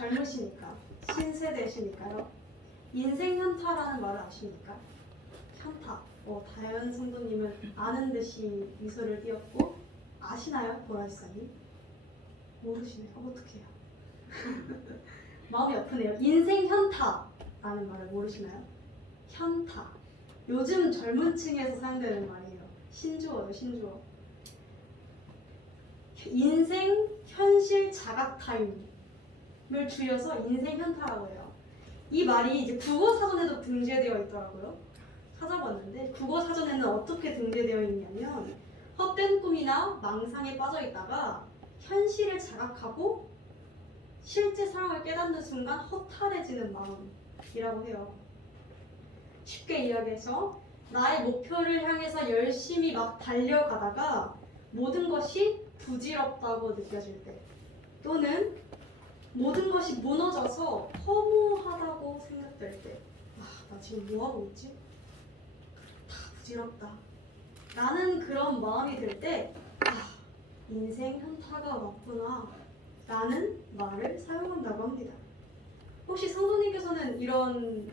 젊으시니까 신세대시니까요. 인생 현타라는 말을 아십니까? 현타. 다현 성도님은 아는 듯이 미소를 띄었고 아시나요, 보라지사님? 모르시네요. 어떡해요. 마음이 아프네요. 인생 현타라는 말을 모르시나요? 현타. 요즘 젊은 층에서 사용되는 말이에요. 신조어요, 신조어. 인생 현실 자각 타임을 줄여서 인생 현타라고 해요. 이 말이 이제 국어 사전에도 등재되어 있더라고요. 찾아봤는데 국어 사전에는 어떻게 등재되어 있냐면 헛된 꿈이나 망상에 빠져 있다가 현실을 자각하고 실제 상황을 깨닫는 순간 허탈해지는 마음이라고 해요. 쉽게 이야기해서 나의 목표를 향해서 열심히 막 달려가다가 모든 것이 부질없다고 느껴질 때, 또는 모든 것이 무너져서 허무하다고 생각될 때, 나 지금 뭐하고 있지? 다 부질없다 라는 그런 마음이 들 때 인생 현타가 왔구나 라는 말을 사용한다고 합니다. 혹시 성도님께서는 이런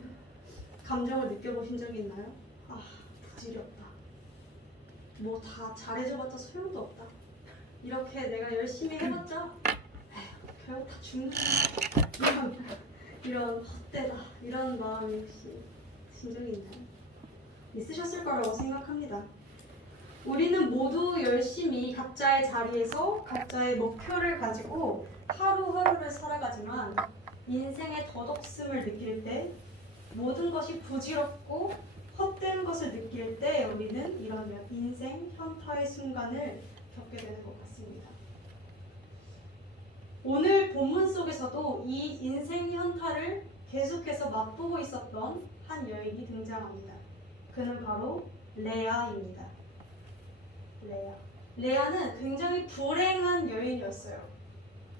감정을 느껴보신 적이 있나요? 부질없다, 뭐 다 잘해줘봤자 소용도 없다, 이렇게 내가 열심히 해봤자 결국 다 죽는다, 이런 헛되다, 이런 마음이 혹시 드신 적이 있나요? 있으셨을 거라고 생각합니다. 우리는 모두 열심히 각자의 자리에서 각자의 목표를 가지고 하루하루를 살아가지만 인생의 덧없음을 느낄 때, 모든 것이 부질없고 헛된 것을 느낄 때 우리는 이런 인생 현타의 순간을 겪게 되는 것 같습니다. 오늘 본문 속에서도 이 인생 현타를 계속해서 맛보고 있었던 한 여인이 등장합니다. 그는 바로 레아입니다. 레아는 굉장히 불행한 여인이었어요.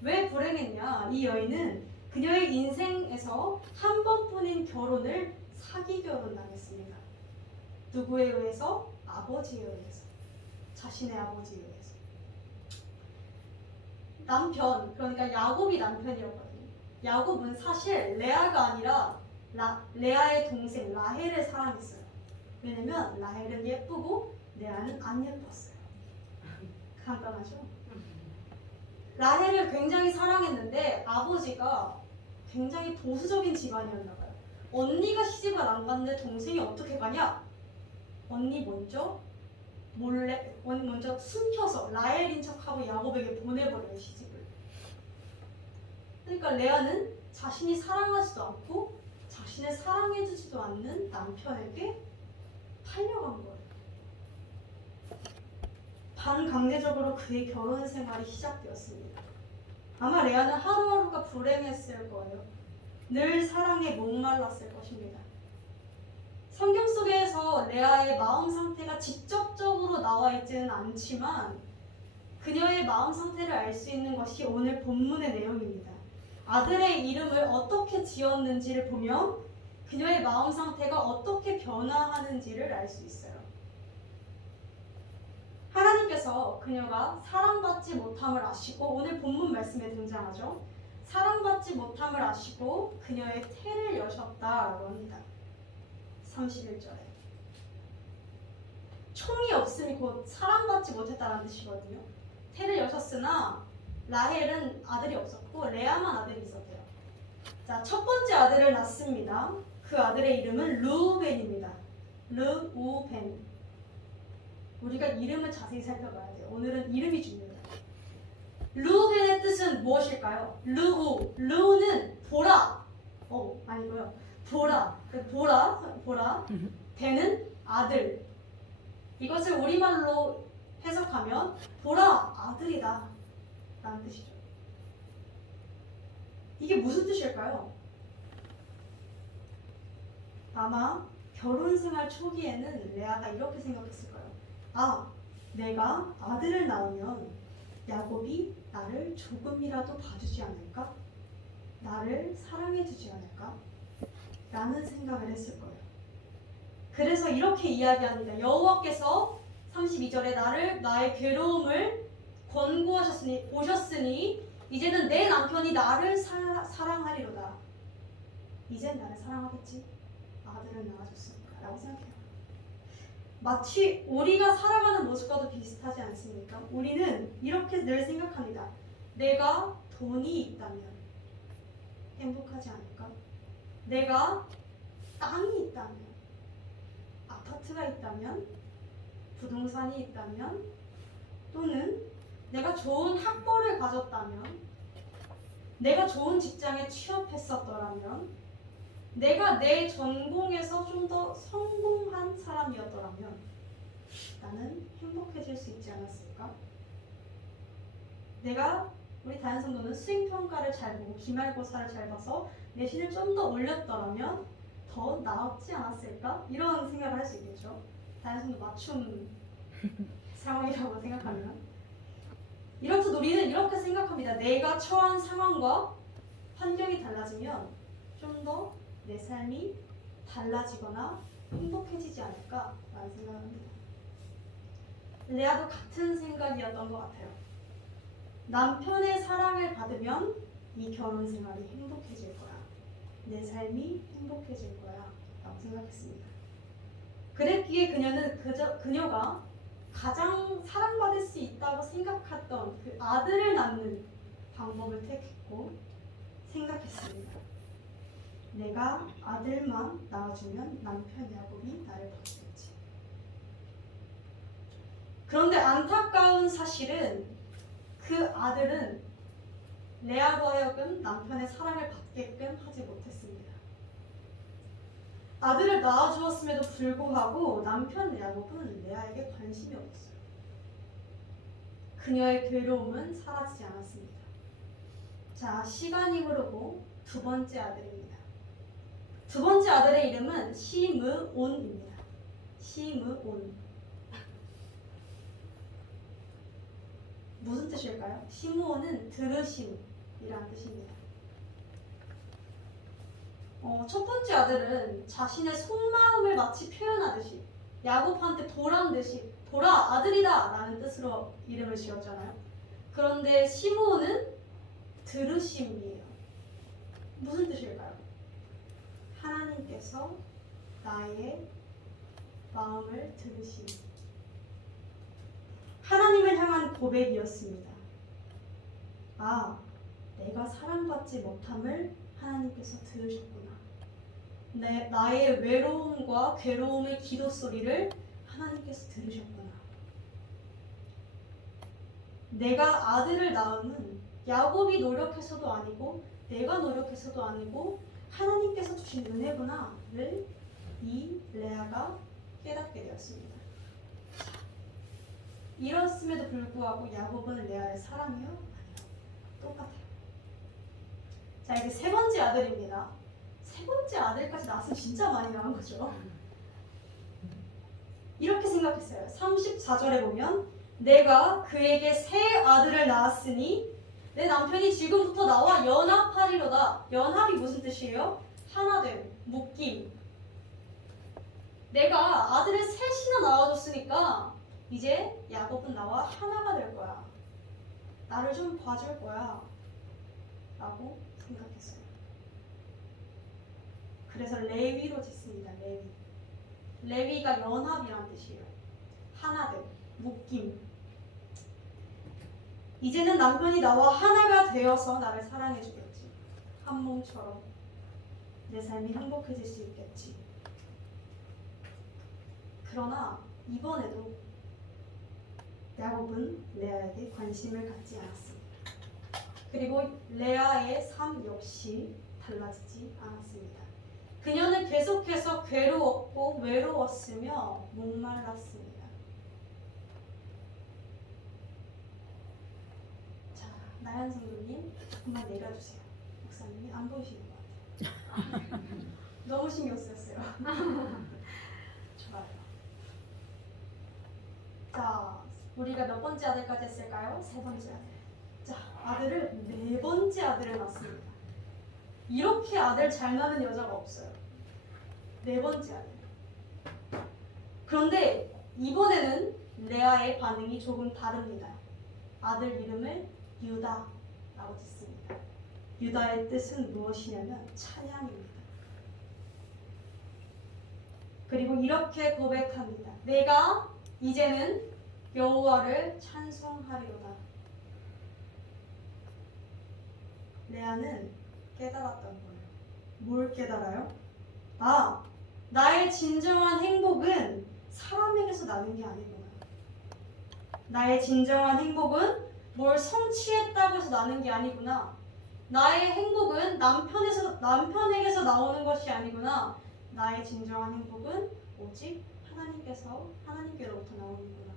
왜 불행했냐? 이 여인은 그녀의 인생에서 한 번뿐인 결혼을 사기 결혼당했습니다. 누구에 의해서? 아버지에 의해서. 자신의 아버지에 의해서. 남편, 그러니까 야곱이 남편이었거든요. 야곱은 사실 레아가 아니라 레아의 동생 라헬을 사랑했어요. 왜냐면 라헬은 예쁘고 레아는 안 예뻤어요. 간단하죠? 라헬을 굉장히 사랑했는데 아버지가 굉장히 보수적인 집안이었나 봐요. 언니가 시집을 안 갔는데 동생이 어떻게 가냐? 언니 먼저 숨겨서 라헬인 척하고 야곱에게 보내버려요, 시집을. 그러니까 레아는 자신이 사랑하지도 않고 자신을 사랑해주지도 않는 남편에게 팔려간 거예요. 반강제적으로 그의 결혼 생활이 시작되었습니다. 아마 레아는 하루하루가 불행했을 거예요. 늘 사랑에 목말랐을 것입니다. 성경 속에서 레아의 마음 상태가 직접적으로 나와 있지는 않지만 그녀의 마음 상태를 알 수 있는 것이 오늘 본문의 내용입니다. 아들의 이름을 어떻게 지었는지를 보면 그녀의 마음 상태가 어떻게 변화하는지를 알 수 있어요. 하나님께서 그녀가 사랑받지 못함을 아시고, 오늘 본문 말씀에 등장하죠. 사랑받지 못함을 아시고 그녀의 태를 여셨다라고 합니다. 31절에 총이 없음이 곧 사랑받지 못했다는 뜻이거든요. 태를 여셨으나 라헬은 아들이 없었고 레아만 아들이 있었대요. 자, 첫 번째 아들을 낳습니다. 그 아들의 이름은 르우벤입니다. 르우벤. 우리가 이름을 자세히 살펴봐야 돼요. 오늘은 이름이 중요해요. 르우벤의 뜻은 무엇일까요? 르우는 보라. 아니고요. 보라. 벤은 아들. 이것을 우리말로 해석하면 보라, 아들이다 라는 뜻이죠. 이게 무슨 뜻일까요? 아마 결혼생활 초기에는 레아가 이렇게 생각했을 거예요. 내가 아들을 낳으면 야곱이 나를 조금이라도 봐주지 않을까? 나를 사랑해주지 않을까? 라는 생각을 했을 거예요. 그래서 이렇게 이야기합니다. 여호와께서 32절에 나의 괴로움을 권고하셨으니 오셨으니 이제는 내 남편이 나를 사랑하리로다. 이젠 나를 사랑하겠지. 아들을 낳아줬으니까 라고 생각해요. 마치 우리가 살아가는 모습과도 비슷하지 않습니까? 우리는 이렇게 늘 생각합니다. 내가 돈이 있다면 행복하지 않을까? 내가 땅이 있다면, 아파트가 있다면, 부동산이 있다면, 또는 내가 좋은 학벌을 가졌다면, 내가 좋은 직장에 취업했었더라면, 내가 내 전공에서 좀 더 성공한 사람이었더라면 나는 행복해질 수 있지 않았을까? 우리 다현성도는 수행평가를 잘 보고 기말고사를 잘 봐서 내신을 좀 더 올렸더라면 더 나았지 않았을까? 이런 생각을 할 수 있겠죠. 다현성도 맞춤 상황이라고 생각하면 이렇듯 우리는 이렇게 생각합니다. 내가 처한 상황과 환경이 달라지면 좀 더 내 삶이 달라지거나 행복해지지 않을까라는 생각을 합니다. 레아도 같은 생각이었던 것 같아요. 남편의 사랑을 받으면 이 결혼 생활이 행복해질 거야. 내 삶이 행복해질 거야 라고 생각했습니다. 그랬기에 그녀가 가장 사랑받을 수 있다고 생각했던 그 아들을 낳는 방법을 택했고 생각했습니다. 내가 아들만 낳아주면 남편 야곱이 나를 받겠지. 그런데 안타까운 사실은 그 아들은 레아로 하여금 남편의 사랑을 받게끔 하지 못했습니다. 아들을 낳아주었음에도 불구하고 남편 야곱은 레아에게 관심이 없었어요. 그녀의 괴로움은 사라지지 않았습니다. 자, 시간이 흐르고 두 번째 아들입니다. 두 번째 아들의 이름은 시므온입니다. 시므온. 무슨 뜻일까요? 시므온은 들으심이라는 뜻입니다. 첫 번째 아들은 자신의 속마음을 마치 표현하듯이 야곱한테 보란 듯이 보라 아들이다 라는 뜻으로 이름을 지었잖아요. 그런데 시므온은 들으심이에요. 무슨 뜻일까요? 하나님께서 나의 마음을 들으심. 하나님을 향한 고백이었습니다. 아, 내가 사랑받지 못함을 하나님께서 들으셨구나. 나의 외로움과 괴로움의 기도 소리를 하나님께서 들으셨구나. 내가 아들을 낳음은 야곱이 노력해서도 아니고 내가 노력해서도 아니고 하나님께서 주신 은혜구나를 이 레아가 깨닫게 되었습니다. 이렇음에도 불구하고 야곱은 레아를 사랑해요? 아니요. 똑같아요. 자, 이제 세 번째 아들입니다. 세 번째 아들까지 낳았으면 진짜 많이 낳은 거죠. 이렇게 생각했어요. 34절에 보면 내가 그에게 세 아들을 낳았으니 내 남편이 지금부터 나와 연합하리로다. 연합이 무슨 뜻이에요? 하나됨, 묶임. 내가 아들을 셋이나 낳아줬으니까 이제 야곱은 나와 하나가 될 거야. 나를 좀 봐줄 거야. 라고 생각했어요. 그래서 레위로 짓습니다. 레위. 레위가 연합이란 뜻이에요. 하나됨, 묶임. 이제는 남편이 나와 하나가 되어서 나를 사랑해주겠지. 한 몸처럼 내 삶이 행복해질 수 있겠지. 그러나 이번에도 야곱은 레아에게 관심을 갖지 않았습니다. 그리고 레아의 삶 역시 달라지지 않았습니다. 그녀는 계속해서 괴로웠고 외로웠으며 목말랐습니다. 나연 성도님 조금만 내려주세요. 목사님이 안 보이시는 것 같아요. 너무 신경 쓰였어요. 좋아요. 자, 우리가 몇 번째 아들까지 했을까요? 세 번째 아들. 자, 아들을 네 번째 아들을 낳습니다. 이렇게 아들 잘 낳는 여자가 없어요. 네 번째 아들. 그런데 이번에는 레아의 반응이 조금 다릅니다. 아들 이름을 유다라고 라고 짓습니다. 유다의 뜻은 무엇이냐면 찬양입니다. 그리고 이렇게 고백합니다. 내가 이제는 여호와를 찬송하리로다. 레아는 깨달았던 거예요. 뭘 깨달아요? 아, 나의 진정한 행복은 사람에게서 나는 게 아니구나. 나의 진정한 행복은 뭘 성취했다고 해서 나는 게 아니구나. 나의 행복은 남편에게서 나오는 것이 아니구나. 나의 진정한 행복은 오직 하나님께로부터 나오는구나.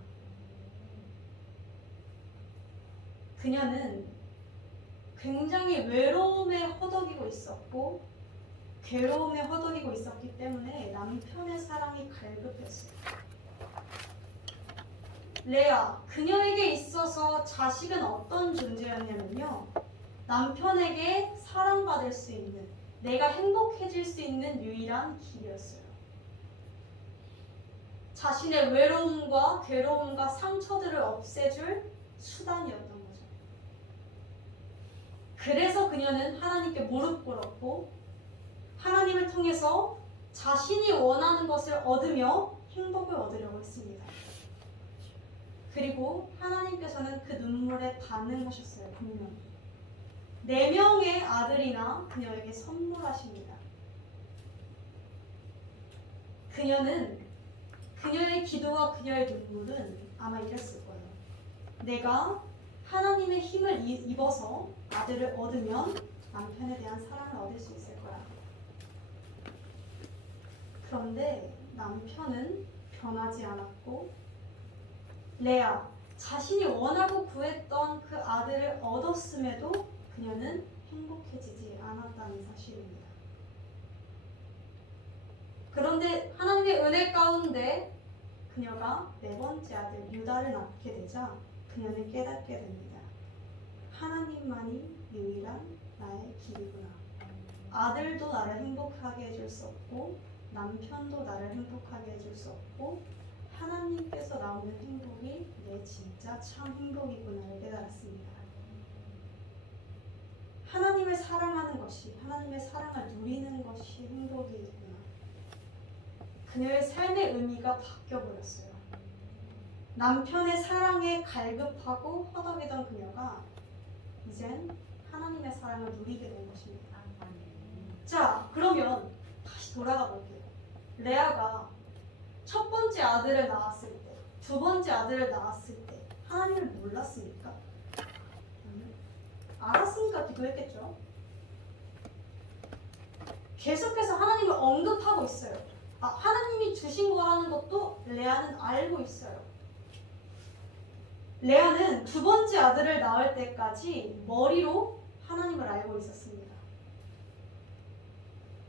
그녀는 굉장히 외로움에 허덕이고 있었고 괴로움에 허덕이고 있었기 때문에 남편의 사랑이 갈급했어요. 레아, 그녀에게 있어서 자식은 어떤 존재였냐면요. 남편에게 사랑받을 수 있는, 내가 행복해질 수 있는 유일한 길이었어요. 자신의 외로움과 괴로움과 상처들을 없애줄 수단이었던 거죠. 그래서 그녀는 하나님께 무릎 꿇었고 하나님을 통해서 자신이 원하는 것을 얻으며 행복을 얻으려고 했습니다. 그리고 하나님께서는 그 눈물에 반응하셨어요. 분명히 4명의 아들이나 그녀에게 선물하십니다. 그녀의 기도와 그녀의 눈물은 아마 이랬을 거예요. 내가 하나님의 힘을 입어서 아들을 얻으면 남편에 대한 사랑을 얻을 수 있을 거야. 그런데 남편은 변하지 않았고 레아, 자신이 원하고 구했던 그 아들을 얻었음에도 그녀는 행복해지지 않았다는 사실입니다. 그런데 하나님의 은혜 가운데 그녀가 4번째 아들 유다를 낳게 되자 그녀는 깨닫게 됩니다. 하나님만이 유일한 나의 길이구나. 아들도 나를 행복하게 해줄 수 없고 남편도 나를 행복하게 해줄 수 없고 하나님께서 나오는 행복이 내 진짜 참 행복이구나를 깨달았습니다. 하나님을 사랑하는 것이, 하나님의 사랑을 누리는 것이 행복이구나. 그녀의 삶의 의미가 바뀌어버렸어요. 남편의 사랑에 갈급하고 허덕이던 그녀가 이젠 하나님의 사랑을 누리게 된 것입니다. 자, 그러면 다시 돌아가 볼게요. 레아가 첫 번째 아들을 낳았을 때, 두 번째 아들을 낳았을 때 하나님을 몰랐습니까? 알았으니까 기도했겠죠. 계속해서 하나님을 언급하고 있어요. 하나님이 주신 거라는 것도 레아는 알고 있어요. 레아는 두 번째 아들을 낳을 때까지 머리로 하나님을 알고 있었습니다.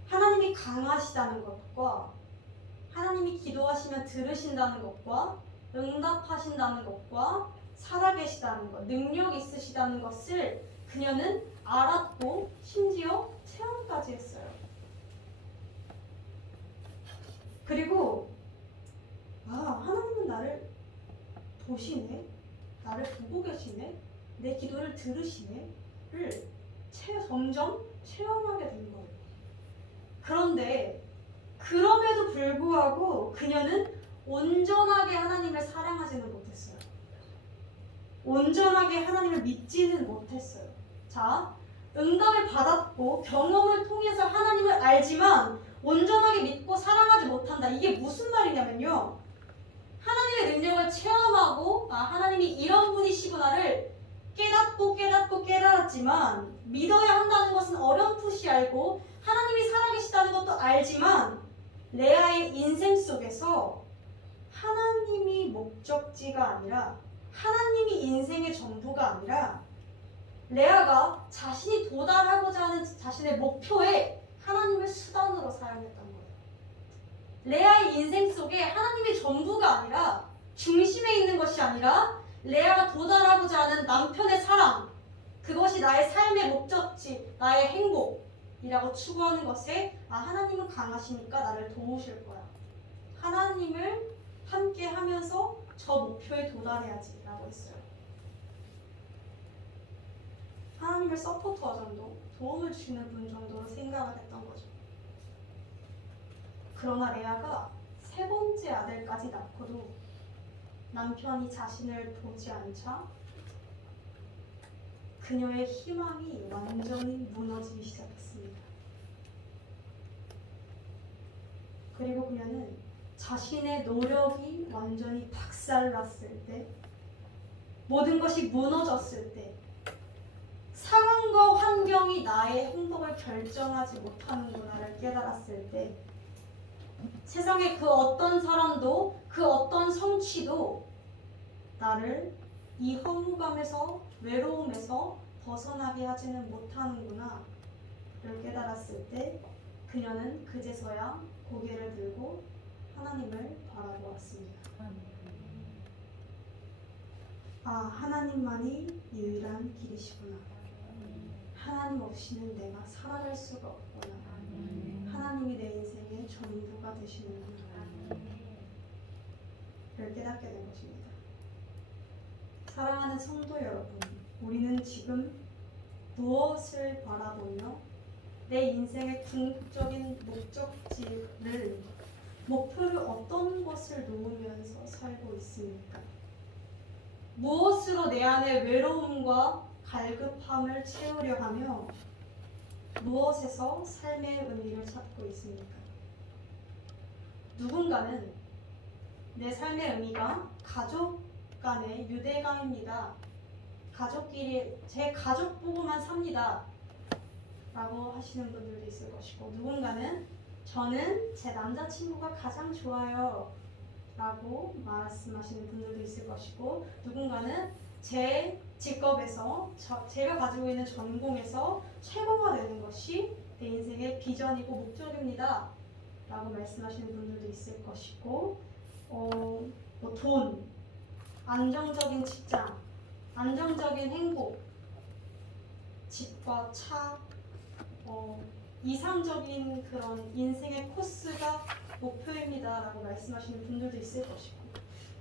하나님이 강하시다는 것과 하나님이 기도하시면 들으신다는 것과 응답하신다는 것과 살아계시다는 것, 능력 있으시다는 것을 그녀는 알았고 심지어 체험까지 했어요. 그리고 하나님은 나를 보시네, 나를 보고 계시네, 내 기도를 들으시네를 점점 체험하게 된 거예요. 그런데 그럼에도 불구하고 그녀는 온전하게 하나님을 사랑하지는 못했어요. 온전하게 하나님을 믿지는 못했어요. 자, 응답을 받았고 경험을 통해서 하나님을 알지만 온전하게 믿고 사랑하지 못한다. 이게 무슨 말이냐면요. 하나님의 능력을 체험하고 하나님이 이런 분이시구나를 깨달았지만 믿어야 한다는 것은 어렴풋이 알고 하나님이 살아계시다는 것도 알지만 레아의 인생 속에서 하나님이 목적지가 아니라 하나님이 인생의 전부가 아니라 레아가 자신이 도달하고자 하는 자신의 목표에 하나님을 수단으로 사용했던 거예요. 레아의 인생 속에 하나님의 전부가 아니라 중심에 있는 것이 아니라 레아가 도달하고자 하는 남편의 사랑, 그것이 나의 삶의 목적지, 나의 행복이라고 추구하는 것에 하나님은 강하시니까 나를 도우실 거야. 하나님을 함께 하면서 저 목표에 도달해야지 라고 했어요. 하나님의 서포터 정도, 도움을 주시는 분 정도로 생각을 했던 거죠. 그러나 레아가 세 번째 아들까지 낳고도 남편이 자신을 보지 않자 그녀의 희망이 완전히 무너지기 시작했습니다. 그리고 그녀는 자신의 노력이 완전히 박살났을 때, 모든 것이 무너졌을 때, 상황과 환경이 나의 행복을 결정하지 못하는구나를 깨달았을 때, 세상의 그 어떤 사람도, 그 어떤 성취도 나를 이 허무감에서, 외로움에서 벗어나게 하지는 못하는구나 를 깨달았을 때, 그녀는 그제서야 고개를 들고 하나님을 바라보았습니다. 아, 하나님만이 유일한 길이시구나. 하나님 없이는 내가 살아갈 수가 없구나. 하나님이 내 인생의 전부가 되시는구나 를 깨닫게 된 것입니다. 사랑하는 성도 여러분, 우리는 지금 무엇을 바라보며 내 인생의 궁극적인 목표를 어떤 것을 놓으면서 살고 있습니까? 무엇으로 내 안의 외로움과 갈급함을 채우려 하며 무엇에서 삶의 의미를 찾고 있습니까? 누군가는 내 삶의 의미가 가족 간의 유대감입니다. 가족끼리 제 가족 보고만 삽니다 라고 하시는 분들도 있을 것이고, 누군가는 저는 제 남자친구가 가장 좋아요 라고 말씀하시는 분들도 있을 것이고, 누군가는 제 직업에서 제가 가지고 있는 전공에서 최고가 되는 것이 내 인생의 비전이고 목적입니다 라고 말씀하시는 분들도 있을 것이고, 돈, 안정적인 직장, 안정적인 행복, 집과 차, 이상적인 그런 인생의 코스가 목표입니다 라고 말씀하시는 분들도 있을 것이고,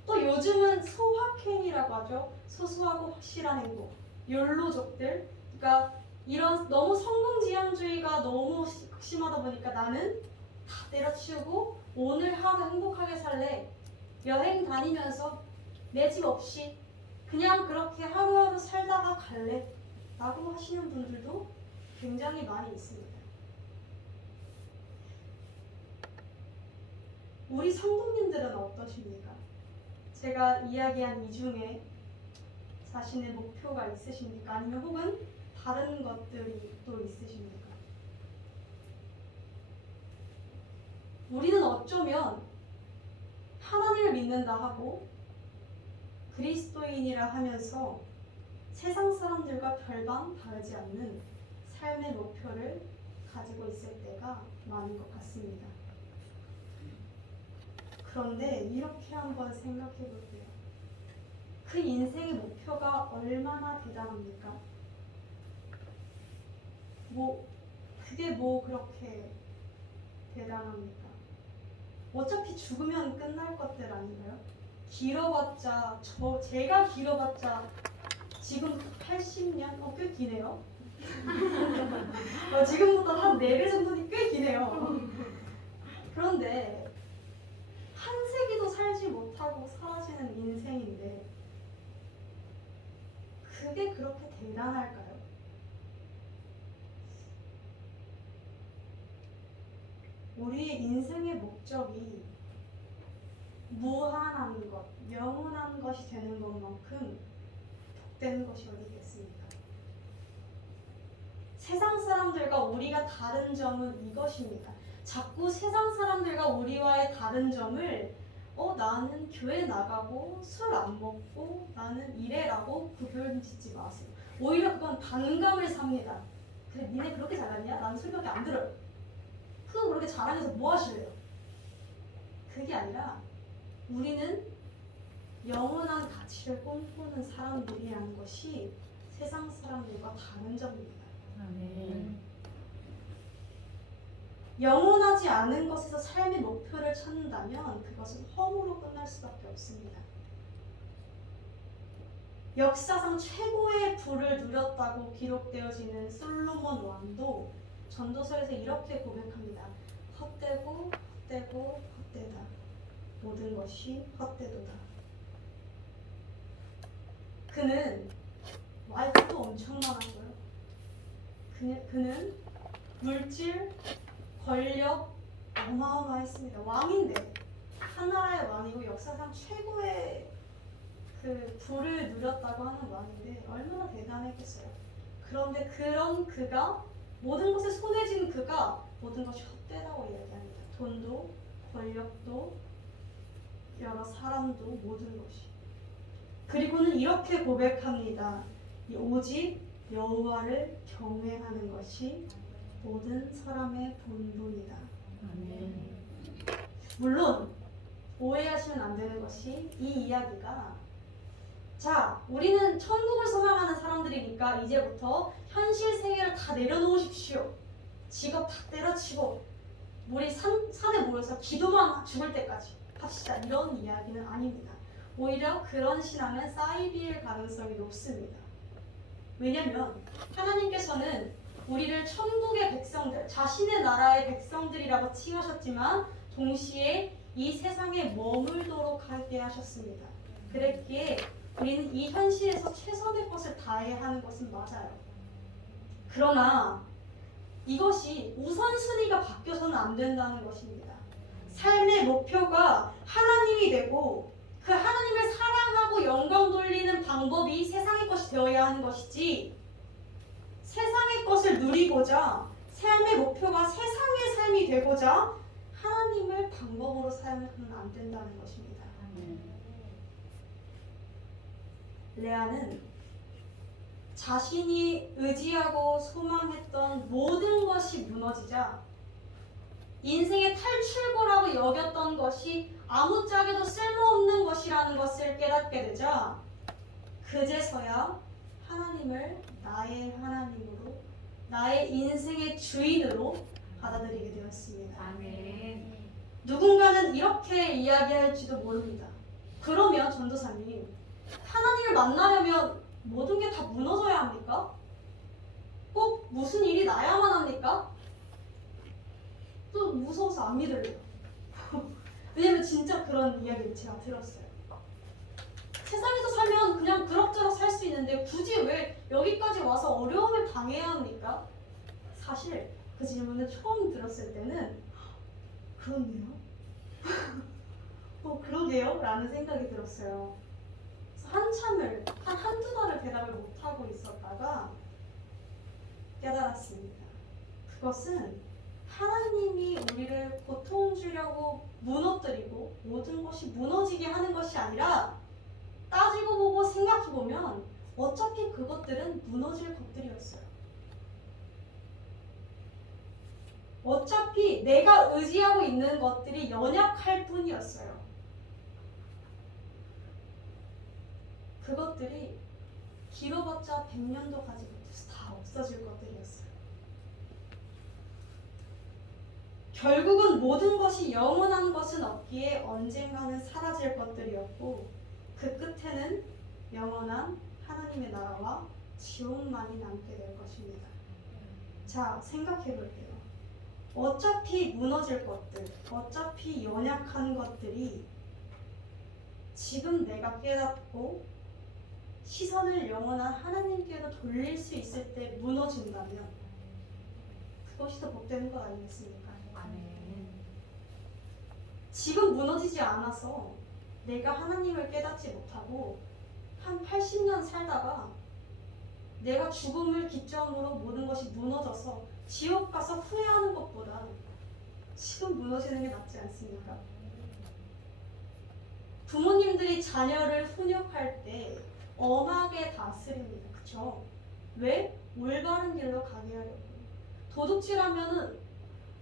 또 요즘은 소확행이라고 하죠. 소소하고 확실한 행복, 욜로족들, 그러니까 이런 너무 성공지향주의가 너무 심하다 보니까 나는 다 때려치우고 오늘 하루 행복하게 살래, 여행 다니면서 내 집 없이 그냥 그렇게 하루하루 살다가 갈래 라고 하시는 분들도 굉장히 많이 있습니다. 우리 성도님들은 어떠십니까? 제가 이야기한 이 중에 자신의 목표가 있으십니까? 아니면 혹은 다른 것들이 또 있으십니까? 우리는 어쩌면 하나님을 믿는다 하고 그리스도인이라 하면서 세상 사람들과 별반 다르지 않는 삶의 목표를 가지고 있을 때가 많은 것 같습니다. 그런데 이렇게 한번 생각해 볼게요. 그 인생의 목표가 얼마나 대단합니까? 그게 그렇게 대단합니까? 어차피 죽으면 끝날 것들 아닌가요? 제가 길어봤자 지금 80년? 꽤 기네요. 지금보다 한 4배 정도니 꽤 기네요. 그런데 한 세기도 살지 못하고 사라지는 인생인데 그게 그렇게 대단할까요? 우리의 인생의 목적이 무한한 것, 영원한 것이 되는 것만큼 복된 것이 어디 있겠습니까? 세상 사람들과 우리가 다른 점은 이것입니다. 자꾸 세상 사람들과 우리와의 다른 점을 나는 교회 나가고 술 안 먹고 나는 이래라고 구별 짓지 마세요. 오히려 그건 반감을 삽니다. 그래, 니네 그렇게 잘났냐? 난 술밖에 안 들어요. 그거 그렇게 자랑해서 뭐 하실래요? 그게 아니라 우리는 영원한 가치를 꿈꾸는 사람들이라는 것이 세상 사람들과 다른 점입니다. 영원하지 않은 것에서 삶의 목표를 찾는다면 그것은 허무로 끝날 수밖에 없습니다. 역사상 최고의 부를 누렸다고 기록되어지는 솔로몬 왕도 전도서에서 이렇게 고백합니다. 헛되고 헛되고 헛되다. 모든 것이 헛되도다. 그는 와이프도 엄청 많았고요. 그는 물질, 권력 어마어마했습니다. 왕인데, 한 나라의 왕이고 역사상 최고의 그 부를 누렸다고 하는 왕인데 얼마나 대단했겠어요. 그런데 그런 그가, 모든 것에 손에 쥔 그가 모든 것이 헛되다고 이야기합니다. 돈도 권력도 여러 사람도 모든 것이. 그리고는 이렇게 고백합니다. 오직 여호와를 경외하는 것이 모든 사람의 본분이다. 아멘. 물론 오해하시면 안 되는 것이 이 이야기가, 자, 우리는 천국을 소망하는 사람들이니까 이제부터 현실 세계를 다 내려놓으십시오. 직업 다 때려치고 우리 산에 모여서 기도만 죽을 때까지 합시다. 이런 이야기는 아닙니다. 오히려 그런 신앙은 사이비일 가능성이 높습니다. 왜냐면 하나님께서는 우리를 천국의 백성들, 자신의 나라의 백성들이라고 칭하셨지만 동시에 이 세상에 머물도록 하게 하셨습니다. 그랬기에 우리는 이 현실에서 최선의 것을 다해야 하는 것은 맞아요. 그러나 이것이 우선순위가 바뀌어서는 안 된다는 것입니다. 삶의 목표가 하나님이 되고 그 하나님을 사랑하고 영광 돌리는 방법이 세상의 것이 되어야 하는 것이지, 세상의 것을 누리고자 삶의 목표가 세상의 삶이 되고자 하나님을 방법으로 사용하면 안 된다는 것입니다. 레아는 자신이 의지하고 소망했던 모든 것이 무너지자 인생의 탈출구라고 여겼던 것이 아무짝에도 쓸모없는 것이라는 것을 깨닫게 되자 그제서야 하나님을 나의 하나님으로, 나의 인생의 주인으로 받아들이게 되었습니다. 아멘. 누군가는 이렇게 이야기할지도 모릅니다. 그러면 전도사님, 하나님을 만나려면 모든 게 다 무너져야 합니까? 꼭 무슨 일이 나야만 합니까? 또 무서워서 안 믿을래요. 왜냐면 진짜 그런 이야기를 제가 들었어요. 세상에서 살면 그냥 그럭저럭 살 수 있는데 굳이 왜 여기까지 와서 어려움을 당해야 합니까? 사실 그 질문을 처음 들었을 때는 그렇네요. 그러게요? 라는 생각이 들었어요. 그래서 한참을, 한두 달을 대답을 못하고 있었다가 깨달았습니다. 그것은 하나님이 우리를 고통 주려고 무너뜨리고 모든 것이 무너지게 하는 것이 아니라, 따지고 보고 생각해 보면 어차피 그것들은 무너질 것들이었어요. 어차피 내가 의지하고 있는 것들이 연약할 뿐이었어요. 그것들이 길어봤자 100년도 가지 못해서 다 없어질 것들이었어요. 결국은 모든 것이 영원한 것은 없기에 언젠가는 사라질 것들이었고, 그 끝에는 영원한 하나님의 나라와 지옥만이 남게 될 것입니다. 자, 생각해 볼게요. 어차피 무너질 것들, 어차피 연약한 것들이 지금 내가 깨닫고 시선을 영원한 하나님께로 돌릴 수 있을 때 무너진다면 그것이 더 복되는 것 아니겠습니까? 아멘. 지금 무너지지 않아서 내가 하나님을 깨닫지 못하고 한 80년 살다가 내가 죽음을 기점으로 모든 것이 무너져서 지옥 가서 후회하는 것보다 지금 무너지는 게 낫지 않습니까? 부모님들이 자녀를 훈육할 때 엄하게 다스립니다. 그쵸? 왜? 올바른 길로 가게 하려고. 도둑질하면은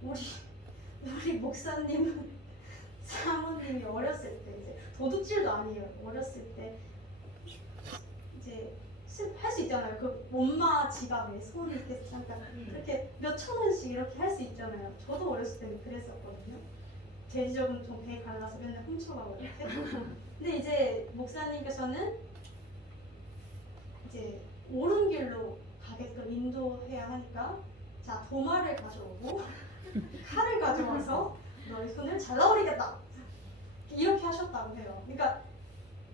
우리 목사님, 사모님이 어렸을 때 이제 도둑질도 아니에요. 어렸을 때 이제 할 수 있잖아요. 그 엄마 지갑에 손 이렇게 잠깐 이렇게 몇천 원씩 이렇게 할 수 있잖아요. 저도 어렸을 때는 그랬었거든요. 돼지저금 좀 배에 갈라서 맨날 훔쳐가고 이렇게. 근데 이제 목사님께서는 이제 옳은 길로 가게끔 인도해야 하니까 자 도마를 가져오고 칼을 가져와서 너의 손을 잘라버리겠다 이렇게 하셨다고 해요. 그러니까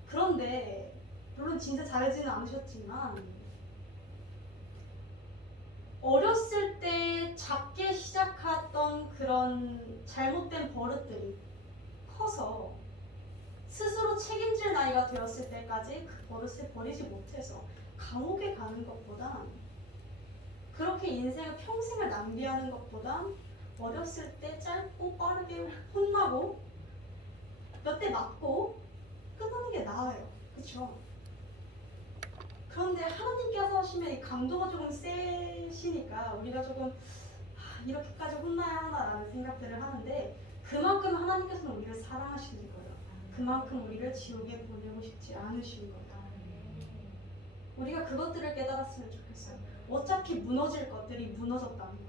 그런데 물론 진짜 잘하지는 않으셨지만 어렸을 때 작게 시작했던 그런 잘못된 버릇들이 커서 스스로 책임질 나이가 되었을 때까지 그 버릇을 버리지 못해서 감옥에 가는 것보다 그렇게 인생을 평생을 낭비하는 것보다 어렸을 때 짧고 빠르게 혼나고 몇 대 맞고 끝나는 게 나아요. 그렇죠? 그런데 하나님께서 하시면 이 강도가 조금 세시니까 우리가 조금 이렇게까지 혼나야 하나라는 생각들을 하는데 그만큼 하나님께서는 우리를 사랑하시는 거예요. 그만큼 우리를 지옥에 보내고 싶지 않으신 거예요. 우리가 그것들을 깨달았으면 좋겠어요. 어차피 무너질 것들이 무너졌다는 거예요.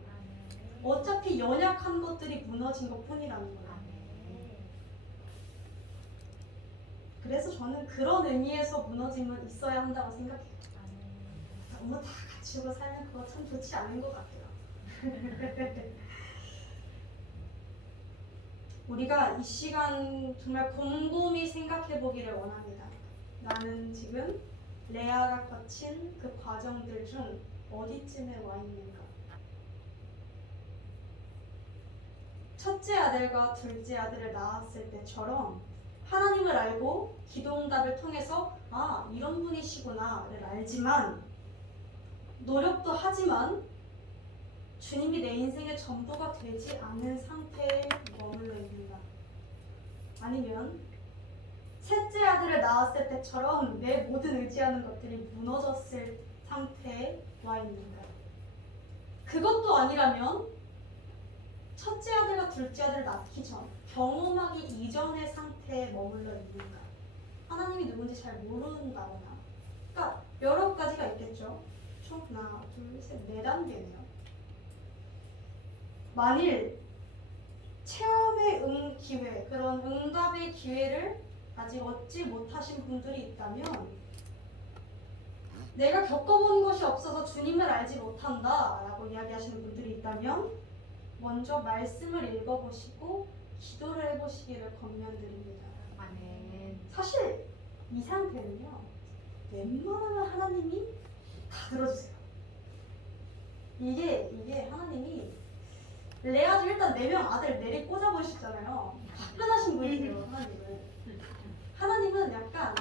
어차피 연약한 것들이 무너진 것뿐이라는 거예요. 그래서 저는 그런 의미에서 무너짐은 있어야 한다고 생각해요. 너무 다 갖추고 살면 그거 참 좋지 않은 것 같아요. 우리가 이 시간 정말 곰곰이 생각해 보기를 원합니다. 나는 지금 레아가 거친 그 과정들 중 어디쯤에 와 있는가? 첫째 아들과 둘째 아들을 낳았을 때처럼 하나님을 알고 기도응답을 통해서 아 이런 분이시구나를 알지만 노력도 하지만 주님이 내 인생의 전부가 되지 않은 상태에 머물러 있는가? 아니면 셋째 아들을 낳았을 때처럼 내 모든 의지하는 것들이 무너졌을 상태에 와 있는가? 그것도 아니라면 첫째 아들과 둘째 아들을 낳기 전 경험하기 이전의 상태에 머물러 있는가? 하나님이 누군지 잘 모른다거나 그러니까 여러 가지가 있겠죠. 총 하나, 둘, 셋, 네 단계네요. 만일 체험의 기회, 그런 응답의 기회를 아직 얻지 못하신 분들이 있다면 내가 겪어본 것이 없어서 주님을 알지 못한다 라고 이야기하시는 분들이 있다면 먼저 말씀을 읽어보시고 기도를 해보시기를 권면드립니다. 아멘. 사실 이 상태는요 웬만하면 하나님이 다 들어주세요. 이게 하나님이 레아도 일단 4명 아들 내리 꽂아보시잖아요. 화끈하신 분이세요. 하나님은 약간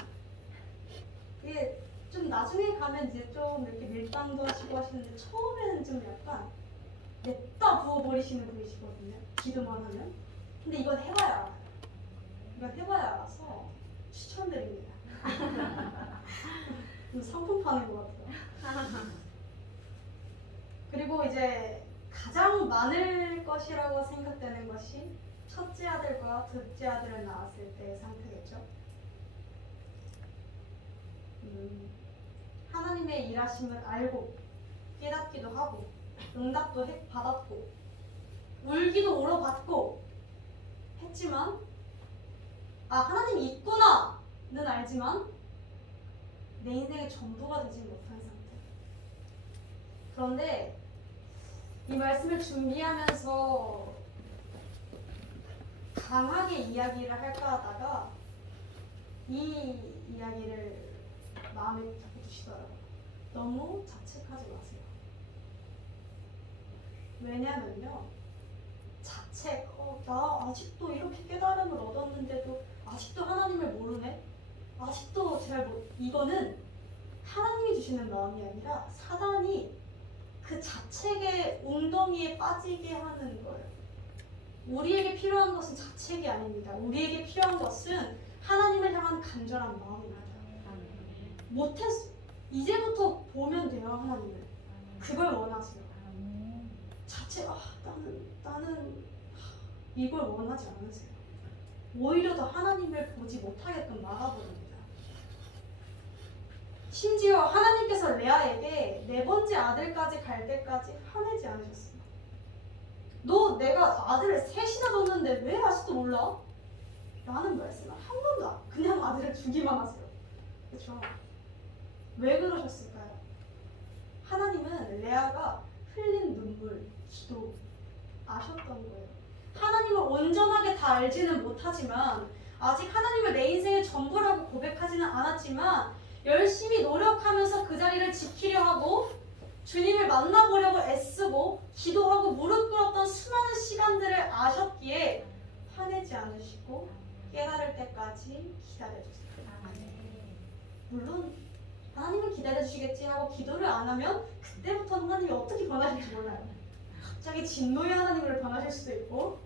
이게 좀 나중에 가면 이제 좀 이렇게 밀당도 하시고 하시는데 처음에는 좀 약간 냅다 부어버리시는 분이시거든요. 기도만 하면. 근데 이건 해봐야 알아요. 이건 해봐야 알아서 추천드립니다. 좀 상품 파는 것 같아요. 그리고 이제 가장 많을 것이라고 생각되는 것이 첫째 아들과 둘째 아들을 낳았을 때의 상태겠죠. 하나님의 일하심을 알고 깨닫기도 하고 응답도 받았고 울기도 울어봤고 했지만 하나님이 있구나는 알지만 내 인생의 전부가 되지 못한 상태. 그런데 이 말씀을 준비하면서 강하게 이야기를 할까 하다가 이 이야기를 마음에 자꾸 두시더라고요. 너무 자책하지 마세요. 왜냐면요 자책, 나 아직도 이렇게 깨달음을 얻었는데도 아직도 하나님을 모르네? 아직도 이거는 하나님이 주시는 마음이 아니라 사단이 그 자책의 웅덩이에 빠지게 하는 거예요. 우리에게 필요한 것은 자책이 아닙니다. 우리에게 필요한 것은 하나님을 향한 간절한 마음입니다. 이제부터 보면 돼요, 하나님을. 그걸 원하세요. 자책, 나는 이걸 원하지 않으세요. 오히려 더 하나님을 보지 못하게끔 막아버립니다. 심지어 하나님께서 레아에게 4번째 아들까지 갈 때까지 화내지 않으셨어요. 너 내가 아들을 3이나 뒀는데 왜 아직도 몰라? 라는 말씀을 한 번도 그냥 아들을 주기만 하세요. 그렇죠? 왜 그러셨을까요? 하나님은 레아가 흘린 눈물, 기도 아셨던 거예요. 하나님을 온전하게 다 알지는 못하지만 아직 하나님을 내 인생의 전부라고 고백하지는 않았지만 열심히 노력하면서 그 자리를 지키려 하고 주님을 만나보려고 애쓰고 기도하고 무릎 꿇었던 수많은 시간들을 아셨기에 화내지 않으시고 깨달을 때까지 기다려주세요. 물론 하나님은 기다려주시겠지 하고 기도를 안 하면 그때부터 하나님이 어떻게 변하실지 몰라요. 갑자기 진노의 하나님으로 변하실 수도 있고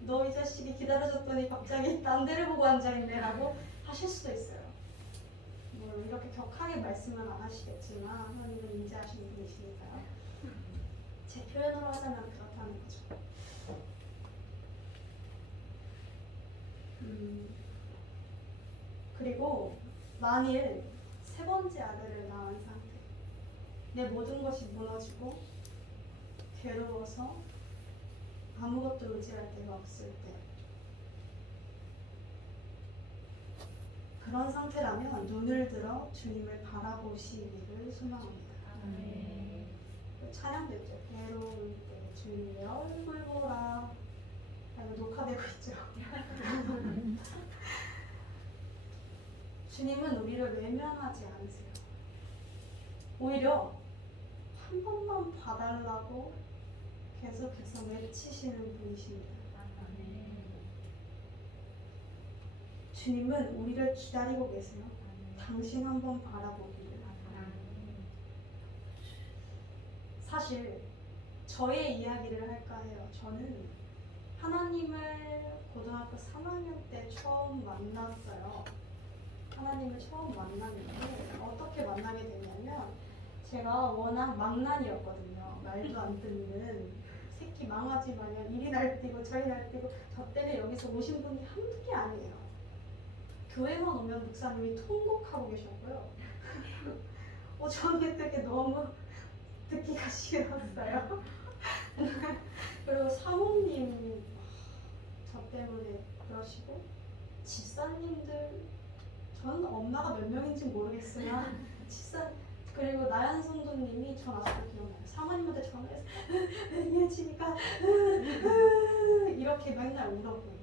너 이 자식이 기다려줬더니 갑자기 딴 데를 보고 앉아있네 라고 하실 수도 있어요. 뭐 이렇게 격하게 말씀은 안 하시겠지만 하나님은 인지하시는 분이시니까요. 제 표현으로 하자면 그렇다는 거죠. 그리고 만일 세 번째 아들을 낳은 상태, 내 모든 것이 무너지고 괴로워서 아무것도 의지할 데가 없을 때, 그런 상태라면 눈을 들어 주님을 바라보시기를 소망합니다. 찬양도 있죠. 괴로울 때 주님의 얼굴 보라. 이거 녹화되고 있죠. 주님은 우리를 외면하지 않으세요. 오히려 한 번만 봐달라고 계속해서 외치시는 분이십니다. 주님은 우리를 기다리고 계세요. 당신 한 번 바라보기를. 사실 저의 이야기를 할까 해요. 저는 하나님을 고등학교 3학년 때 처음 만났어요. 하나님을 처음 만났는데 어떻게 만나게 됐냐면 제가 워낙 망난이었거든요. 말도 안 듣는 새끼 망아지 마냥 이리 날뛰고 저리 날뛰고 저 때문에 여기서 오신 분이 한두 개 아니에요. 교회만 오면 목사님이 통곡하고 계셨고요. 저는 되게 너무 듣기가 싫었어요. 그리고 사모님 저 때문에 그러시고 집사님들 저는 엄마가 몇 명인지 모르겠으나 그리고 나연 성도님이 전 아직도 기억나요. 사모님한테 전화해서 예지니까 이렇게 맨날 울었고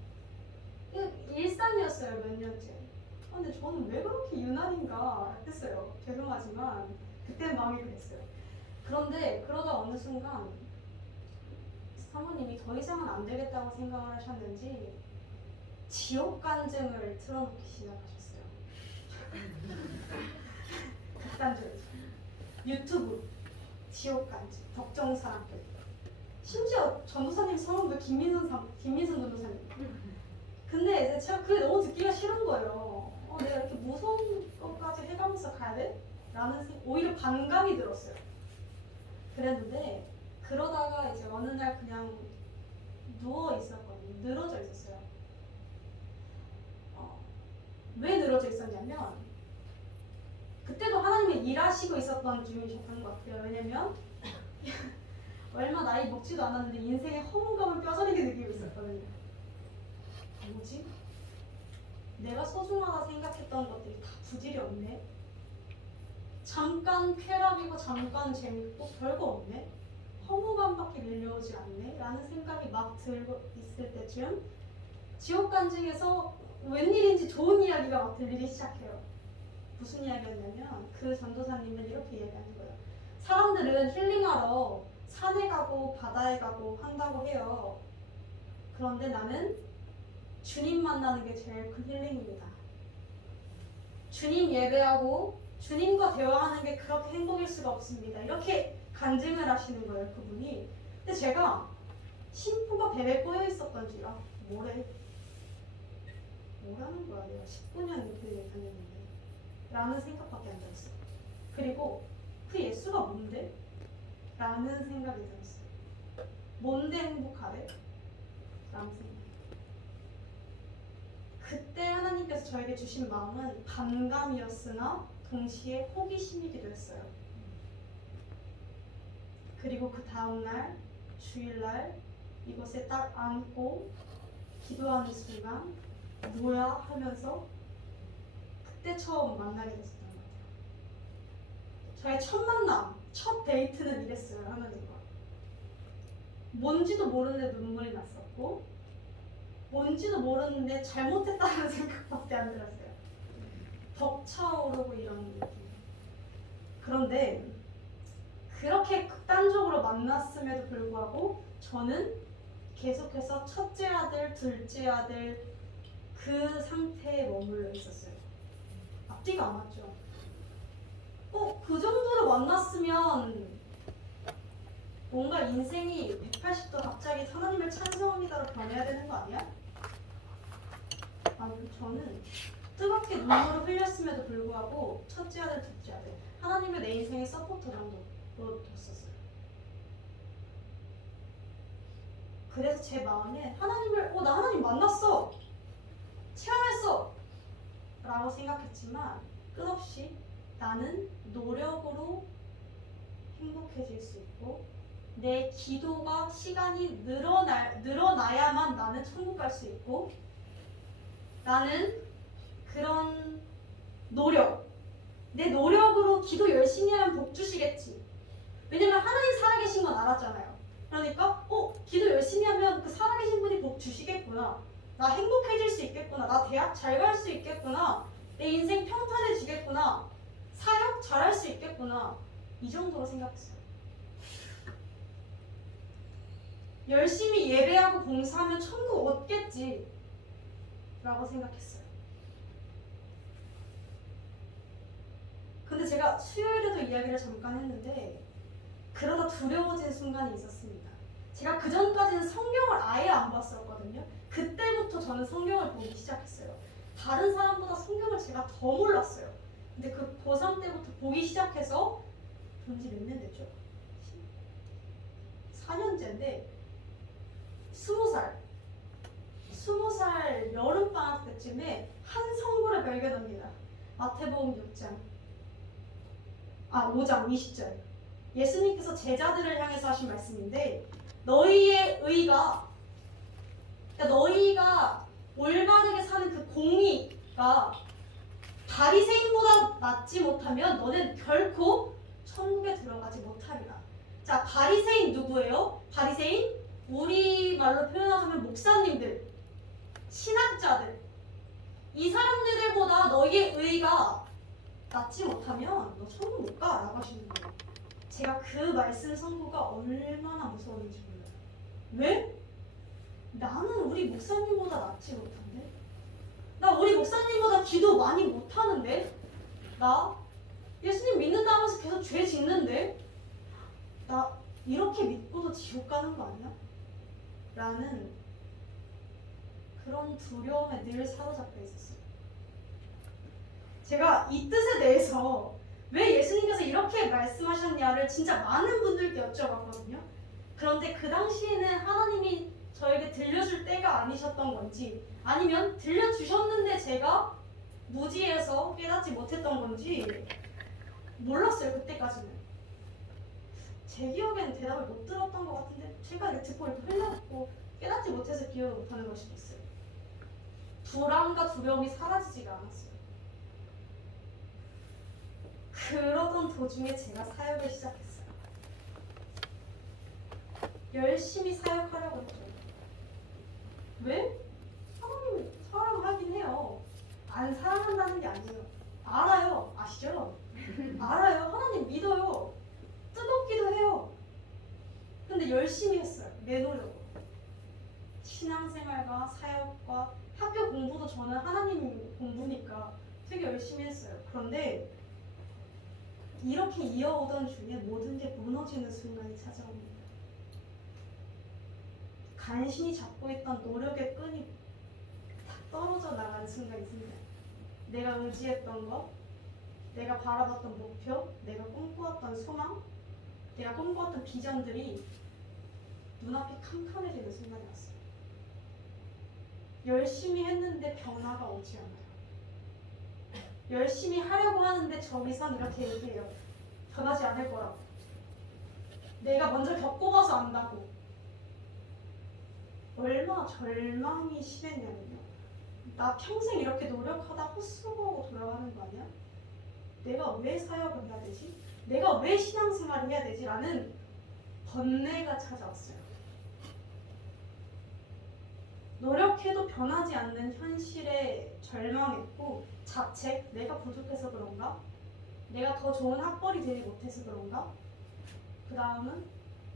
일상이었어요. 몇 년째. 근데 저는 왜 그렇게 유난인가 했어요. 죄송하지만 그때 마음이 그랬어요. 그런데 그러다 어느 순간 사모님이 더 이상은 안 되겠다고 생각을 하셨는지 지옥 간증을 틀어놓기 시작하셨어요. 극단적이죠. 유튜브 지옥 간증 덕정사랑교회. 심지어 전도사님 성함도 김민선 전도사님. 근데 이제 제가 그게 너무 듣기가 싫은 거예요. 내가 이렇게 무서운 것까지 해가면서 가야 돼? 라는 오히려 반감이 들었어요. 그랬는데 그러다가 이제 어느 날 그냥 누워 있었거든요. 늘어져 있었어요. 왜 늘어져 있었냐면 그때도 하나님이 일하시고 있었던 중이셨던 것 같아요. 왜냐면 얼마 나이 먹지도 않았는데 인생의 허무감을 뼈저리게 느끼고 있었거든요. 뭐지? 내가 소중하다 생각했던 것들이 다 부질이 없네. 잠깐 쾌락이고 잠깐 재밌고 별거 없네. 허무감밖에 밀려오지 않네. 라는 생각이 막 들고 있을 때쯤 지옥 간증에서 웬일인지 좋은 이야기가 막 들리기 시작해요. 무슨 이야기였냐면 그 전도사님은 이렇게 이야기하는 거예요. 사람들은 힐링하러 산에 가고 바다에 가고 한다고 해요. 그런데 나는 주님 만나는 게 제일 큰 힐링입니다. 주님 예배하고 주님과 대화하는 게 그렇게 행복일 수가 없습니다. 이렇게 간증을 하시는 거예요, 그분이. 근데 제가 신부가 배에 꼬여 있었던지라 뭐라는 거야, 내가 19년 교회 다녔는데 라는 생각밖에 안 들었어요. 그리고 그 예수가 뭔데? 라는 생각이 들었어요. 뭔데 행복하래? 라는 생각. 그때 하나님께서 저에게 주신 마음은 반감이었으나 동시에 호기심이기도 했어요. 그리고 그 다음날 주일날 이곳에 딱 앉고 기도하는 순간 뭐야 하면서 그때 처음 만나게 됐었던 것 같아요. 저의 첫 만남, 첫 데이트는 이랬어요. 하나님과. 뭔지도 모르는데 눈물이 났었고 뭔지도 모르는데 잘못했다는 생각밖에 안 들었어요. 벅차오르고 이런 느낌. 그런데 그렇게 극단적으로 만났음에도 불구하고 저는 계속해서 첫째 아들, 둘째 아들 그 상태에 머물러 있었어요. 앞뒤가 안 맞죠? 그 정도로 만났으면 뭔가 인생이 180도 갑자기 하나님을 찬송합니다로 변해야 되는 거 아니야? 아니, 저는 뜨겁게 눈물을 흘렸음에도 불구하고 첫째 아들, 둘째 아들 하나님을 내 인생의 서포터 정도로 뒀었어요. 그래서 제 마음에 하나님을 나 하나님 만났어! 체험했어! 라고 생각했지만 끝없이 나는 노력으로 행복해질 수 있고 내 기도가 시간이 늘어나야만 나는 천국 갈 수 있고 나는 그런 내 노력으로 기도 열심히 하면 복 주시겠지. 왜냐면 하나님 살아계신 건 알았잖아요. 그러니까 기도 열심히 하면 그 살아계신 분이 복 주시겠구나. 나 행복해질 수 있겠구나. 나 대학 잘 갈 수 있겠구나. 내 인생 평탄해지겠구나. 사역 잘할 수 있겠구나. 이 정도로 생각했어요. 열심히 예배하고 봉사하면 천국 얻겠지 라고 생각했어요. 근데 제가 수요일에도 이야기를 잠깐 했는데 그러다 두려워진 순간이 있었습니다. 제가 그전까지는 성경을 아예 안 봤었거든요. 그때부터 저는 성경을 보기 시작했어요. 다른 사람보다 성경을 제가 더 몰랐어요. 근데 그 고3 때부터 보기 시작해서 본지 몇 년 됐죠? 4년째인데 20살 여름방학 때쯤에 한 성구를 발견합니다. 마태복음 6장 5장 20절 예수님께서 제자들을 향해서 하신 말씀인데 너희의 의가 그러니까 너희가 올바르게 사는 그 공의가 바리새인보다 낫지 못하면 너는 결코 천국에 들어가지 못하리라. 자, 바리새인 누구예요? 바리새인 우리말로 표현하자면 목사님들, 신학자들. 이 사람들보다 너희의 의가 낫지 못하면 너 천국 못 가 라고 하시는 거예요. 제가 그 말씀 선고가 얼마나 무서웠는지 몰라요. 왜? 나는 우리 목사님보다 낫지 못한데? 나 우리 목사님보다 기도 많이 못하는데? 나 예수님 믿는다 하면서 계속 죄 짓는데? 나 이렇게 믿고도 지옥 가는 거 아니야? 라는 그런 두려움에 늘 사로잡혀 있었어요. 제가 이 뜻에 대해서 왜 예수님께서 이렇게 말씀하셨냐를 진짜 많은 분들께 여쭤봤거든요. 그런데 그 당시에는 하나님이 저에게 들려줄 때가 아니셨던 건지 아니면 들려주셨는데 제가 무지해서 깨닫지 못했던 건지 몰랐어요. 그때까지는. 제 기억에는 대답을 못 들었던 것 같은데 제가 이렇게 듣고 이렇게 흘렸고 깨닫지 못해서 기억을 못하는 걸 수도 있어요. 불안과 두려움이 사라지지가 않았어요. 그러던 도중에 제가 사역을 시작했어요. 열심히 사역하려고 했죠. 왜? 하나님을 사랑하긴 해요. 안 사랑한다는 게 아니에요. 알아요. 아시죠? 알아요. 하나님 믿어요. 뜨겁기도 해요. 근데 열심히 했어요. 내 노력으로. 신앙생활과 사역과 학교 공부도 저는 하나님 공부니까 되게 열심히 했어요. 그런데 이렇게 이어오던 중에 모든 게 무너지는 순간이 찾아옵니다. 간신히 잡고 있던 노력의 끈이 다 떨어져 나가는 순간이 있습니다. 내가 의지했던 것, 내가 바라봤던 목표, 내가 꿈꾸었던 소망, 내가 꿈꾸었던 비전들이 눈앞이 캄캄해지는 순간이 왔어요. 열심히 했는데 변화가 오지 않아요. 열심히 하려고 하는데 저기선 이렇게 얘기해요. 변하지 않을 거라고. 내가 먼저 겪어봐서 안다고. 얼마나 절망이 심했냐면요. 나 평생 이렇게 노력하다 헛수고하고 돌아가는 거 아니야? 내가 왜 사역을 해야 되지? 내가 왜 신앙생활을 해야 되지? 라는 번뇌가 찾아왔어요. 노력해도 변하지 않는 현실에 절망했고 자책, 내가 부족해서 그런가? 내가 더 좋은 학벌이 되지 못해서 그런가? 그 다음은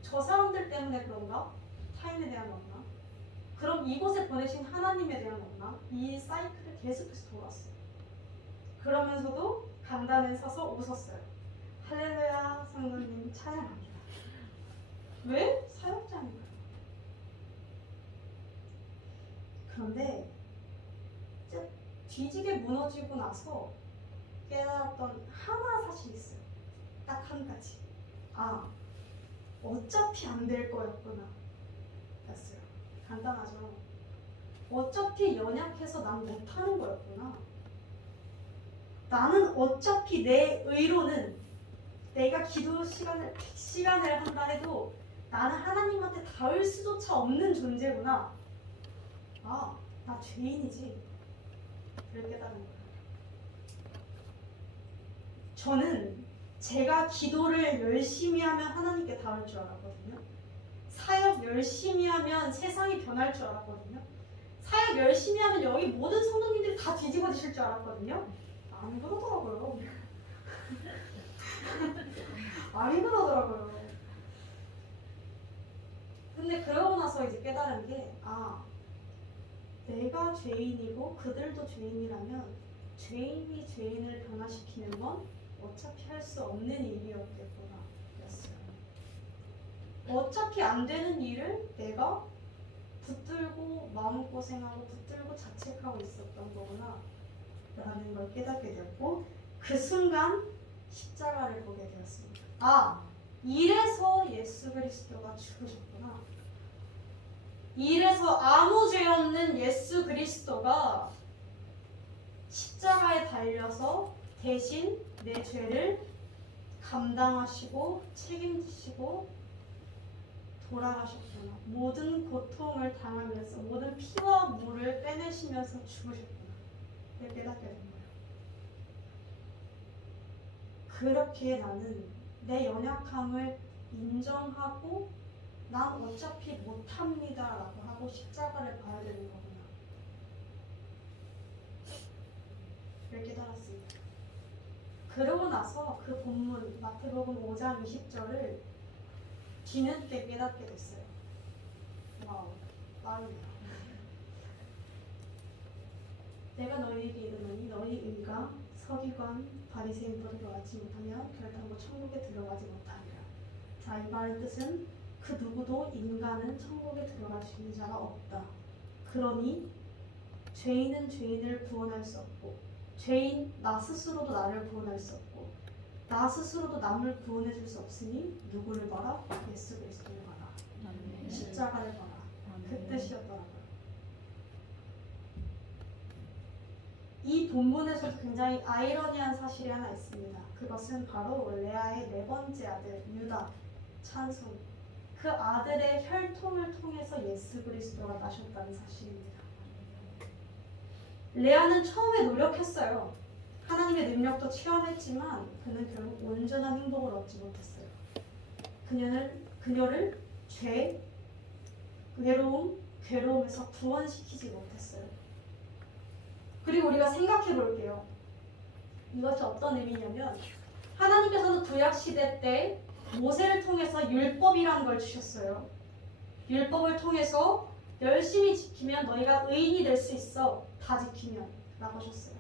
저 사람들 때문에 그런가? 타인에 대한 원망. 그럼 이곳에 보내신 하나님에 대한 원망. 이 사이클을 계속해서 돌았어요. 그러면서도 강단에 서서 웃었어요. 할렐루야 성도님 찬양합니다. 왜? 사역자니까요. 그런데 이제 뒤지게 무너지고 나서 깨달았던 하나 사실이 있어요. 딱 한 가지. 아, 어차피 안 될 거였구나. 였어요. 간단하죠. 어차피 연약해서 난 못하는 거였구나. 나는 어차피 내 의로는 내가 기도 시간을 100시간을 한다 해도 나는 하나님한테 닿을 수조차 없는 존재구나. 아, 나 죄인이지. 그걸 깨달은 거예요. 저는 제가 기도를 열심히 하면 하나님께 닿을 줄 알았거든요. 사역 열심히 하면 세상이 변할 줄 알았거든요. 사역 열심히 하면 여기 모든 성도님들이 다 뒤집어지실 줄 알았거든요. 안 그러더라고요. 안 그러더라고요. 근데 그러고 나서 이제 깨달은 게, 아, 내가 죄인이고 그들도 죄인이라면 죄인이 죄인을 변화시키는 건 어차피 할 수 없는 일이었겠구나 였어요. 어차피 안 되는 일을 내가 붙들고 마음고생하고 붙들고 자책하고 있었던 거구나 라는 걸 깨닫게 되었고, 그 순간 십자가를 보게 되었습니다. 아, 이래서 예수 그리스도가 죽으셨구나. 이래서 아무 죄 없는 예수 그리스도가 십자가에 달려서 대신 내 죄를 감당하시고 책임지시고 돌아가셨구나. 모든 고통을 당하면서 모든 피와 물을 빼내시면서 죽으셨구나. 이렇게 깨닫게 된 거예요. 그렇게 나는 내 연약함을 인정하고 난 어차피 못합니다 라고 하고 십자가를 봐야 되는 거구나. 이렇게 깨달았습니다. 그러고 나서 그 본문 마태복음 5장 20절을 뒤늦게 깨닫게 됐어요. 와우, 빠르네요. 내가 너희에게 이르노니 너희 의가 서기관 바리새인보다 더하지 못하면 결단코 천국에 들어가지 못하리라. 자, 이 말의 뜻은 그 누구도 인간은 천국에 들어갈 수 있는 자가 없다. 그러니 죄인은 죄인을 구원할 수 없고 죄인 나 스스로도 나를 구원할 수 없고 나 스스로도 남을 구원해 줄 수 없으니 누구를 봐라? 예수 그리스도를 봐라. 십자가를 봐라. 그 뜻이었더라고요. 이 본문에서도 굉장히 아이러니한 사실이 하나 있습니다. 그것은 바로 레아의 네 번째 아들 유다 찬송, 그 아들의 혈통을 통해서 예수 그리스도가 나셨다는 사실입니다. 레아는 처음에 노력했어요. 하나님의 능력도 체험했지만 그는 결국 온전한 행복을 얻지 못했어요. 그녀를 죄, 외로움, 괴로움에서 구원시키지 못했어요. 그리고 우리가 생각해 볼게요. 이것이 어떤 의미냐면 하나님께서는 구약시대 때 모세를 통해서 율법이라는 걸 주셨어요. 율법을 통해서 열심히 지키면 너희가 의인이 될 수 있어. 다 지키면 라고 하셨어요.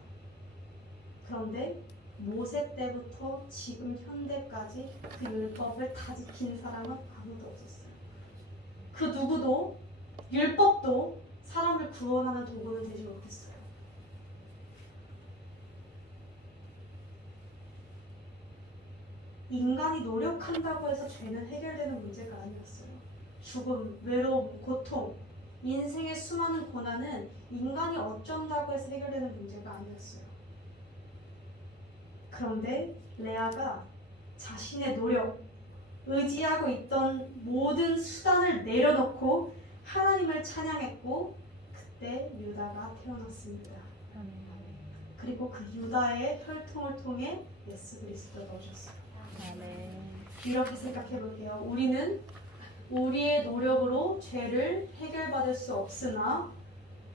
그런데 모세 때부터 지금 현대까지 그 율법을 다 지킨 사람은 아무도 없었어요. 그 누구도 율법도 사람을 구원하는 도구는 되지 못했어요. 인간이 노력한다고 해서 죄는 해결되는 문제가 아니었어요. 죽음, 외로움, 고통, 인생의 수많은 고난은 인간이 어쩐다고 해서 해결되는 문제가 아니었어요. 그런데 레아가 자신의 노력, 의지하고 있던 모든 수단을 내려놓고 하나님을 찬양했고 그때 유다가 태어났습니다. 그리고 그 유다의 혈통을 통해 예수 그리스도를 넣으셨어요. 아멘. 이렇게 생각해 볼게요. 우리는 우리의 노력으로 죄를 해결받을 수 없으나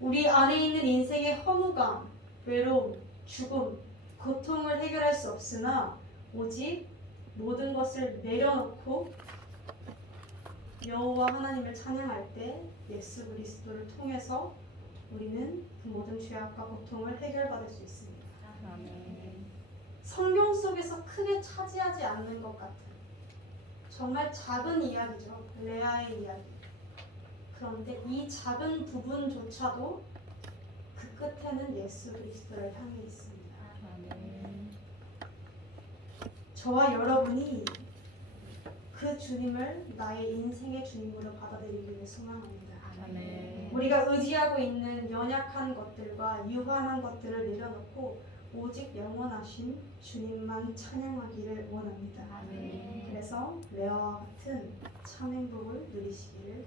우리 안에 있는 인생의 허무감, 외로움, 죽음, 고통을 해결할 수 없으나 오직 모든 것을 내려놓고 여호와 하나님을 찬양할 때 예수 그리스도를 통해서 우리는 그 모든 죄악과 고통을 해결받을 수 있습니다. 아멘. 성경 속에서 크게 차지하지 않는 것 같은 정말 작은 이야기죠. 레아의 이야기. 그런데 이 작은 부분조차도 그 끝에는 예수 그리스도를 향해 있습니다. 아멘. 저와 여러분이 그 주님을 나의 인생의 주님으로 받아들이기를 소망합니다. 아멘. 우리가 의지하고 있는 연약한 것들과 유한한 것들을 내려놓고 오직 영원하신 주님만 찬양하기를 원합니다. 아멘. 그래서 레아와 같은 찬행복을 누리시기를